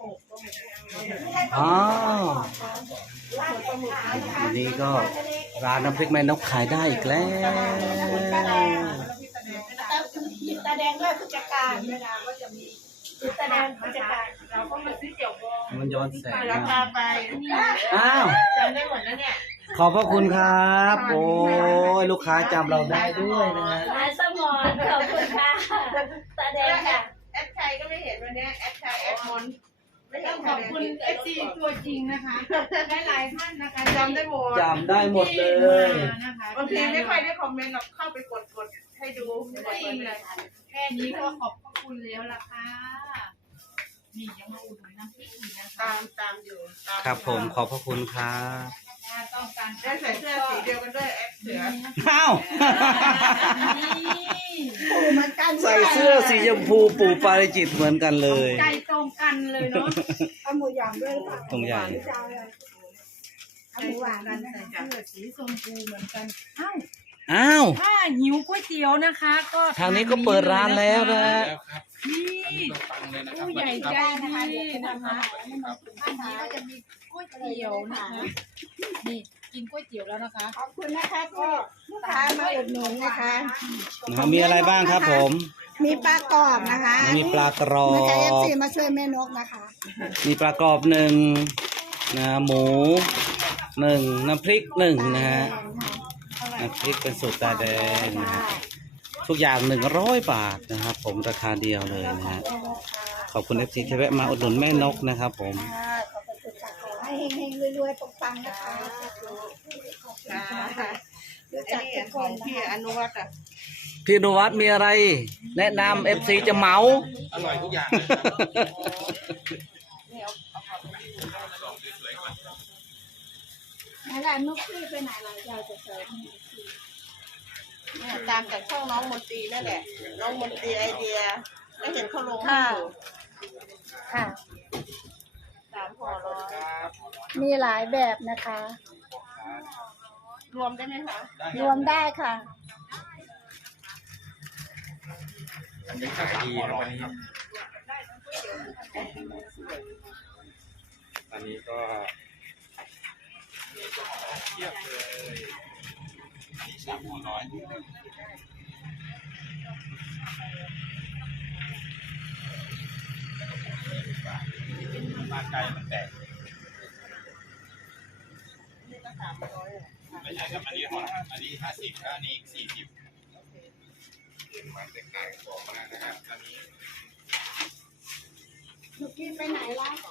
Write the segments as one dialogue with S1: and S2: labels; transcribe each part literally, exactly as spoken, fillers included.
S1: อ๋อทีนี้ก็ร้านน้ำพริกแม่นกขายได้อีกแล้ว
S2: ตาแดงด้วยผู้จัดการเวลาก็จะมีตาแดงผู้จัดการเราก็มาซื้อเจียวบอง
S1: มันย้อนแสง
S2: ราคาไป
S1: อ้าว
S2: จำได้หมดแล้วเนี่ย
S1: ขอบพระคุณครับ โอ้ยลูกค้าจำเราได้ด้วยนะฮะ
S3: นายสมรขอบคุณค่ะตาแดงค่ะ
S2: แอดชัยก็ไม่เห็นวันนี้แอดชัยแอดมนไม่เห็
S4: ต้
S2: น
S4: องขอบคุณเอฟซีตัวจริงนะคะหลายๆท่านนะคะ
S2: จำได้หมด
S1: จำได้หมดเลย
S4: นะคะ
S2: บางทีไม่ค่อยได้คอมเมนต์เราเข้าไปกดกดให้ดูกด
S4: จริง
S2: เล
S4: เลย ยแค่นี้ก็ขอบพระคุณแล้วล่ะค่ะนี่ยังมาอุดหนุนน้ำพริกอีกนะคะ
S2: ตามตามอยู่ตาม
S1: ครับผมขอบพระคุณครับ
S4: ถ้าต้องการ
S2: ได้ใส่เสื้อสีเดียวกันด้วยแอดเสือ
S1: อ้าว
S4: นี่
S1: ใส่เสื้อสีชมพูปู่ปาริจิตเหมือนกันเลย
S4: ใจตรงกันเลยเนาะ
S5: เอาหมูหยองด้วยค่ะ
S1: ตรงใหญ่
S5: จะเอาอะไรเอาหมูหวาน
S4: กัน
S5: นะ
S4: ใส่
S5: คะ
S4: เสื้อสีชมพูเหมือนกันอ้าว
S1: อ้าว
S4: ถ้าหิวก๋วยเตี๋ยวนะคะ ก็
S1: ทางนี้ก็เปิดร้านแล้วนะฮะ
S4: นี่ผู้ใหญ่ใจดีนะคะท่านนี้ก็จะมีก๋วยเตี๋ยวนะคะนี่กินก๋วยเตี๋ยวแล้วนะคะ
S5: ขอบคุณนะคะก็ลูกค้ามาอุดหนุนนะคะ
S1: นะครับมีอะไรบ้างครับผม
S5: มีปลากรอบนะคะ
S1: มีปลากรอ
S5: นะคะเอฟ
S1: บ
S5: ซีมาช่วยแม่นกนะคะ
S1: มีปลากรอบหนึ่งนะหมูหนึ่งน้ำพริกหนึ่งนะฮะน้ำพริกเป็นสูตรตาแดงนะฮะทุกอย่างหนึ่งร้อยบาทนะครับผมราคาเดียวเลยนะฮะขอบคุณเอฟซีที่แวะมาอุดหนุนแม่นกนะครับผม
S5: ค่ะขอบคุณค่ะขอให้เฮงๆรวยๆปังๆนะคะ
S2: ค่ะ
S5: รู้
S2: ไอ้
S5: จัก
S2: นี่
S5: ทุกค
S2: ของ
S5: นนะ
S2: พี่
S5: คะ
S2: อนุวัฒน์อ่ะ
S1: พี่นวัดมีอะไร แนะนำเอฟซีจะเหมา
S6: อร่อยทุกอย่าง
S5: นั่นแหละนกพี่ไปไหนเราจะจะเสิร์ฟให้
S2: เนี่ยตามจากช่องน้องมนตรีนั่นแหละ น้องมนตรีไอเดียก็เห็นเขาลงให้อยู่
S5: ค่ะ
S2: สามห่อร้อย
S5: มีหลายแบบนะคะ
S2: รวมได้ไหมคะ
S5: รวมได้ค่ะ
S6: อันนี้ขายดีนะวันนี้อันนี้ก็เทียบเลยอันนี้สามหัวร้อยมาไกลมันแตก
S2: นี่ก็สามร้อยอ่ะ
S6: ไม่ใช่ครับอันนี้หัวอันนี้ห้าสิบแล้วอันนี้สี่สิบมันแตกต่างกันมากนะครับอันนี้
S5: หนูกินไปไหนล่ะ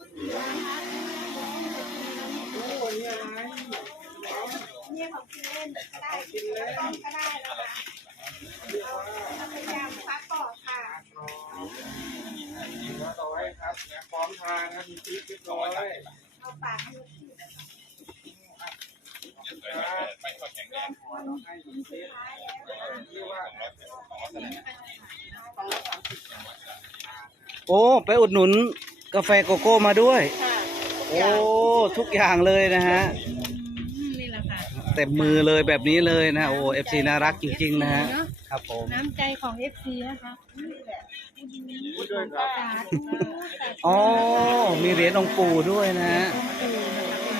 S2: โอ้โหเนี่ยนะ
S5: เนี่ยของกินเล่นได้กินเลยต้มก็ได้แล้วค่ะเอาไปยำฟักกรอบค่ะ
S6: สี่ร้อยครับเนี่ยพร้อมทานครับมีพริกเรียบร้อย
S5: เอาปากให้ลูกพี่
S6: ไม่ค่อยแข็งแรง
S5: ให้กินสุดท้ายแล้ว
S6: ที่ว่า
S2: สองร้อยสามสิบ
S1: โอ้ไปอุดหนุนกาแฟโกโก้มาด้วย
S2: ค่ะ
S1: โอ้ทุกอย่างเลยนะฮะ
S4: นี่แหละค่ะ
S1: เต็มมือเลยแบบนี้เลยนะโอ้เอฟซีน่ารักจริงๆนะฮะครับผม
S4: น้ำใจของเอฟซีนะคะ
S1: อ๋อมีเหรียญองค์ปู่ด้วยนะฮะ
S4: ปู่นะคะ